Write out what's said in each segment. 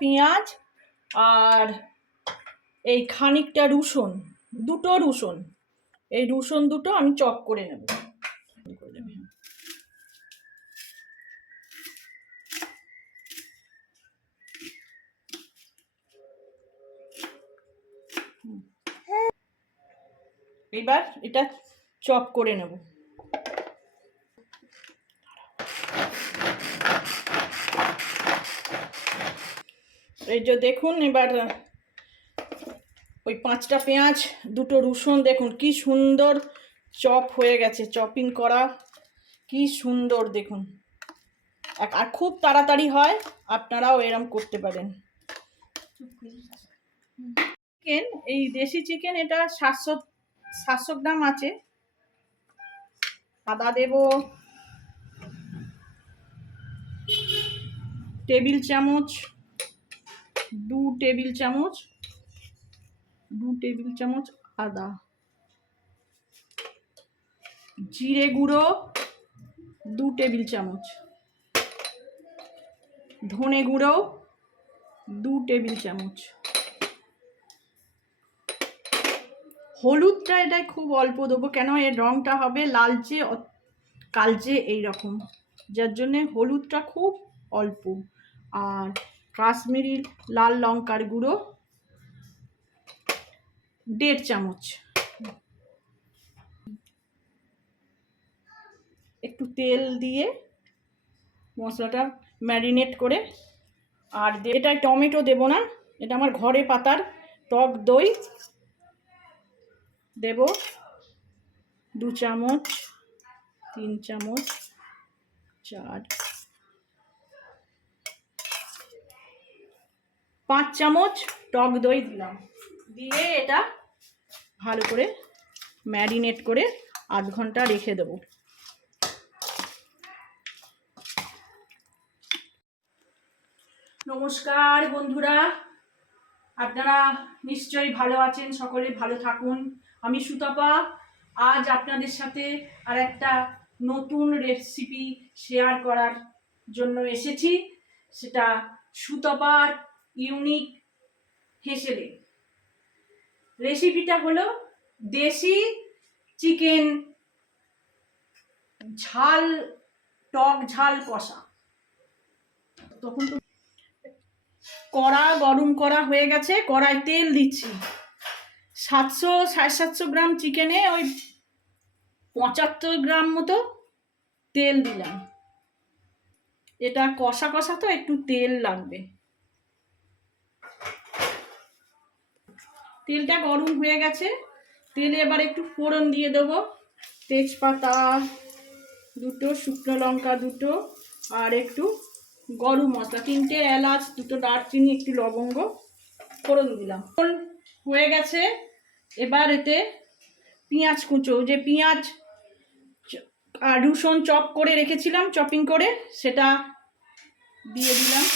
পেঁয়াজ আর এই খানিকটা রসুন, দুটো রসুন, এই রসুন দুটো আমি চপ করে নেব। এবার এটা চপ করে নেব। এই যে দেখুন, এবার ওই 5টা পেঁয়াজ, দুটো রসুন, দেখুন কি সুন্দর চপ হয়ে গেছে, চপিং করা কি সুন্দর দেখুন। আর খুব তাড়াতাড়ি হয়, আপনারাও এরম করতে পারেন। চিকেন, এই দেশি চিকেন, এটা 700 গ্রাম আছে। আদা দেব টেবিল চামচ, 2 টেবিল চামচ আদা। জিরে গুঁড়ো 2 টেবিল চামচ, ধনে গুঁড়ো 2 টেবিল চামচ, হলুদটা এটাই খুব অল্প দেবো, কেন এর রঙটা হবে লালচে কালচে এইরকম, যার জন্যে হলুদটা খুব অল্প। আর কাশ্মীরি লাল লঙ্কার গুঁড়ো 1.5 চামচ। একটু তেল দিয়ে মশলাটা ম্যারিনেট করে, আর এটায় টমেটো দেব না, এটা আমার ঘরে পাতার টক দই দেব 2 চামচ, 3 চামচ, 4, 5 চামচ টক দই দিলাম। দিয়ে এটা ভালো করে ম্যারিনেট করে আধ ঘন্টা রেখে দেব। নমস্কার বন্ধুরা, আপনারা নিশ্চয়ই ভালো আছেন, সকলে ভালো থাকুন। আমি সুতপা আজ আপনাদের সাথে আর একটা নতুন রেসিপি শেয়ার করার জন্য এসেছি। সেটা সুতপার ইউনিক হেসেলে। রেসিপিটা হলো দেশি চিকেন ঝাল, টক ঝাল কষা। তখন তো কড়া গরম করা হয়ে গেছে, কড়ায় তেল দিচ্ছি। 700-750 গ্রাম চিকেনে ওই 75 গ্রাম মতো তেল দিলাম। এটা কষা কষা তো একটু তেল লাগবে। তেলটা গরম হয়ে গেছে, তেলে এবার একটু ফোড়ন দিয়ে দেবো। তেজপাতা 2টো, শুকনো লঙ্কা 2টো, আর একটু গরম মশলা 3টে, এলাচ 2টো, দারচিনি, একটু লবঙ্গ ফোড়ন দিলাম। হয়ে গেছে, এবার এতে পেঁয়াজ কুচো, যে পেঁয়াজ আর রসুন চপ করে রেখেছিলাম, চপিং করে, সেটা দিয়ে দিলাম।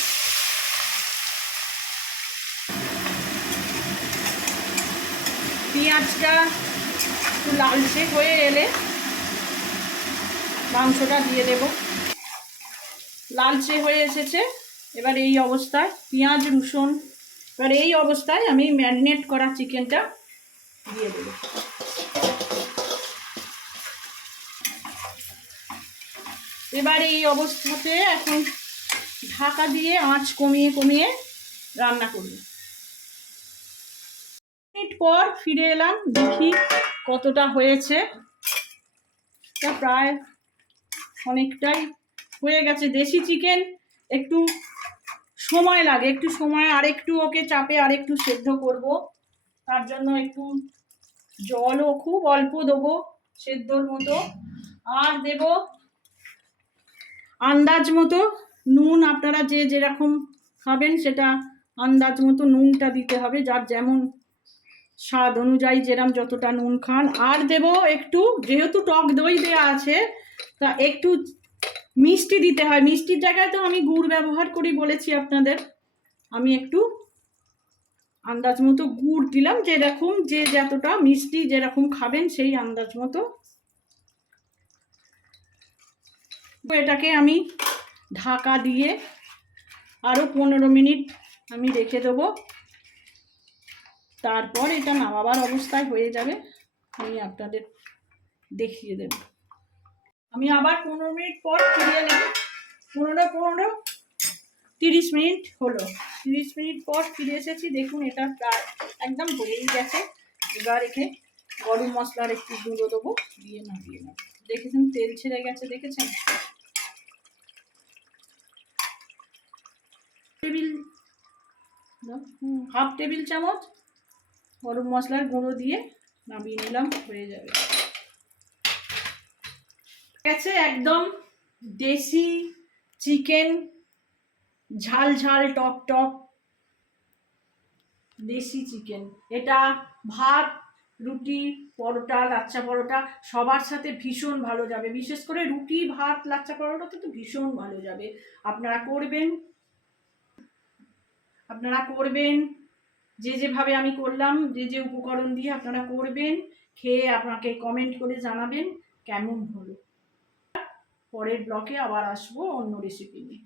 পেঁয়াজটা একটু লালচে হয়ে এলে মাংসটা দিয়ে দেব। লালচে হয়ে এসেছে, এবার এই অবস্থায় পেঁয়াজ রসুন, এবার এই অবস্থায় আমি ম্যারিনেট করা চিকেনটা দিয়ে দেব। এবার এই অবস্থাতে এখন ঢাকা দিয়ে আঁচ কমিয়ে কমিয়ে রান্না করব। মিনিট পর ফিরে এলাম, দেখি কতটা হয়েছে। তা প্রায় অনেকটাই হয়ে গেছে। দেশি চিকেন একটু সময় লাগে, একটু সময়, আর একটু ওকে চাপে আর একটু সেদ্ধ করব। তার জন্য একটু জলও খুব অল্প দেবো, সেদ্ধর মতো। আর দেব আন্দাজ মতো নুন। আপনারা যে যেরকম খাবেন সেটা আন্দাজ মতো নুনটা দিতে হবে, যার যেমন স্বাদ অনুযায়ী যেরকম যতটা নুন খান। আর দেব একটু, যেহেতু টক দই দেওয়া আছে, তা একটু মিষ্টি দিতে হয়। মিষ্টির জায়গায় তো আমি গুড় ব্যবহার করি বলেছি আপনাদের, আমি একটু আন্দাজ মতো গুড় দিলাম, যেরকম যে যতটা মিষ্টি যেরকম খাবেন সেই আন্দাজ মতো। এটাকে আমি ঢাকা দিয়ে আরও 15 মিনিট আমি রেখে দেবো, তারপর এটা নামাবার অবস্থায় হয়ে যাবে, আমি আপনাদের দেখিয়ে দেব। আমি আবার 15 মিনিট পর ফিরে এলাম। 30 মিনিট হলো। 30 মিনিট পর ফিরে এসেছি। দেখুন এটা প্রায় একদম হয়েই গেছে। এবার একে গরম মশলার একটু গুঁড়ো দেবো, দিয়ে নামিয়ে নেব। দেখেছেন তেল ছেড়ে গেছে, দেখেছেন? হাফ টেবিল চামচ গরম মশলার গুঁড়ো দিয়ে নামিয়ে নিলাম, হয়ে যাবে। গেছে একদম দেশি চিকেন, ঝাল ঝাল টক টক দেশি চিকেন। এটা ভাত, রুটি, পরোটা, লাচ্ছা পরোটা সবার সাথে ভীষণ ভালো যাবে। বিশেষ করে রুটি, ভাত, লাচ্ছা পরোটাতে তো ভীষণ ভালো যাবে। আপনারা করবেন যেভাবে আমি করলাম, যে উপকরণ দিয়ে আপনারা করবেন, খেয়ে আপনাকে কমেন্ট করে জানাবেন কেমন হলো। পরের ব্লকে আবার আসবো অন্য রেসিপি নিয়ে।